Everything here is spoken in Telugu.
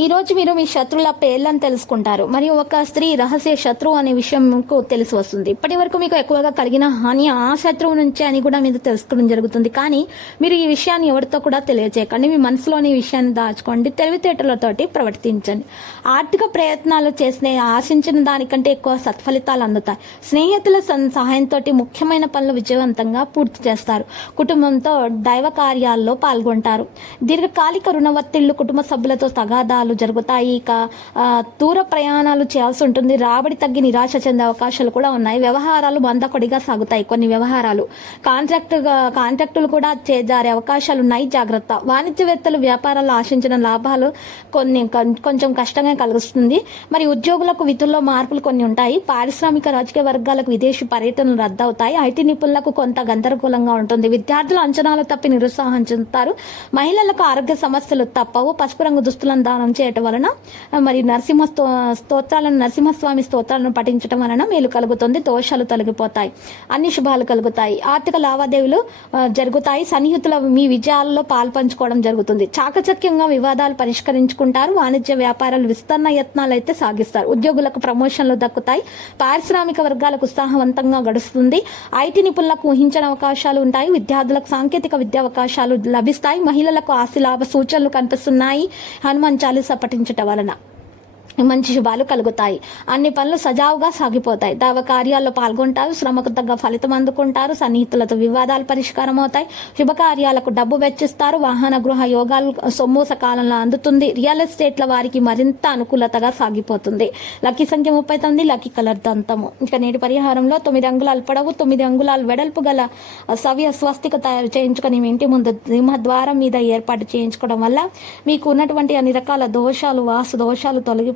ఈరోజు మీరు మీ శత్రువుల పేర్లను తెలుసుకుంటారు. మరియు ఒక స్త్రీ రహస్య శత్రువు అనే విషయం మీకు తెలిసి వస్తుంది. ఇప్పటి వరకు మీకు ఎక్కువగా కలిగిన హాని ఆ శత్రువు నుంచే అని కూడా మీరు తెలుసుకోవడం జరుగుతుంది. కానీ మీరు ఈ విషయాన్ని ఎవరితో కూడా తెలియజేయకండి. మీ మనసులోని విషయాన్ని దాచుకోండి. తెలివితేటలతోటి ప్రవర్తించండి. ఆర్థిక ప్రయత్నాలు చేసిన ఆశించిన దానికంటే ఎక్కువ సత్ఫలితాలు అందుతాయి. స్నేహితుల సన్- సహాయంతో ముఖ్యమైన పనులు విజయవంతంగా పూర్తి చేస్తారు. కుటుంబంతో దైవ కార్యాల్లో పాల్గొంటారు. దీర్ఘకాలిక రుణ ఒత్తిళ్ళు కుటుంబ సభ్యులతో తగాదాలు జరుగుతాయి. ఇక దూర ప్రయాణాలు చేయాల్సి ఉంటుంది. రాబడి తగ్గి నిరాశ చెందే అవకాశాలు కూడా ఉన్నాయి. వ్యవహారాలు బందకొడిగా సాగుతాయి. కొన్ని వ్యవహారాలు. కాంట్రాక్ట్ కాంట్రాక్టులు కూడా చేజారే అవకాశాలు ఉన్నాయి. జాగ్రత్త. వాణిజ్యవేత్తలు వ్యాపారాలు ఆశించిన లాభాలు కొన్ని కొంచెం కష్టంగా కలుగుతుంది. మరి ఉద్యోగులకు విధుల్లో మార్పులు కొన్ని ఉంటాయి. పారిశ్రామిక రాజకీయ వర్గాలకు విదేశీ పర్యటనలు రద్దవుతాయి. ఐటీ నిపుణులకు కొంత గందరగోళంగా ఉంటుంది. విద్యార్థులు అంచనాలు తప్పి నిరుత్సాహం చెందుతారు. మహిళలకు ఆరోగ్య సమస్యలు తప్పవు. పసుపు రంగు దుస్తులను దానం చేయటం వలన మరి నరసింహ sto- స్తోత్రాలను నరసింహస్వామి స్తోత్రాలను పఠించటం వలన మేలు కలుగుతుంది దోషాలు తొలగిపోతాయి అన్ని శుభాలు కలుగుతాయి. ఆర్థిక లావాదేవీలు జరుగుతాయి. సన్నిహితుల మీ విజయాల్లో పాల్పంచుకోవడం జరుగుతుంది. చాకచక్యంగా వివాదాలు పరిష్కరించుకుంటారు. వాణిజ్య వ్యాపారాలు విస్తరణ యత్నాలు అయితే సాగిస్తారు. ఉద్యోగులకు ప్రమోషన్లు దక్కుతాయి. పారిశ్రామిక వర్గాలకు ఉత్సాహవంతంగా గడుస్తుంది. ఐటీ నిపుణులకు ఊహించని అవకాశాలు ఉంటాయి. విద్యార్థులకు సాంకేతిక విద్యా అవకాశాలు లభిస్తాయి. మహిళలకు ఆస్తి లాభ సూచనలు కనిపిస్తున్నాయి. హనుమాన్ చాలీసా పఠించటం వలన. మంచి శుభాలు కలుగుతాయి. అన్ని పనులు సజావుగా సాగిపోతాయి. దైవ కార్యాల్లో పాల్గొంటారు. శ్రమకు తగ్గ ఫలితం అందుకుంటారు. సన్నిహితులతో వివాదాలు పరిష్కారం అవుతాయి శుభకార్యాలకు డబ్బు వెచ్చిస్తారు. వాహన గృహ యోగాలు సొమ్ము సకాలంలో అందుతుంది. రియల్ ఎస్టేట్ల వారికి మరింత అనుకూలతగా సాగిపోతుంది. లక్కీ సంఖ్య ముప్పై తొమ్మిది లక్కీ కలర్ దంతము. ఇక నేటి పరిహారంలో తొమ్మిది అంగుళాలు పొడవు తొమ్మిది అంగుళాలు వెడల్పు గల సవ్య స్వస్తిక తయారు చేయించుకొని మీ ఇంటి ముందు సింహద్వారం మీద ఏర్పాటు చేయించుకోవడం వల్ల మీకు ఉన్నటువంటి అన్ని రకాల దోషాలు వాసు దోషాలు తొలగి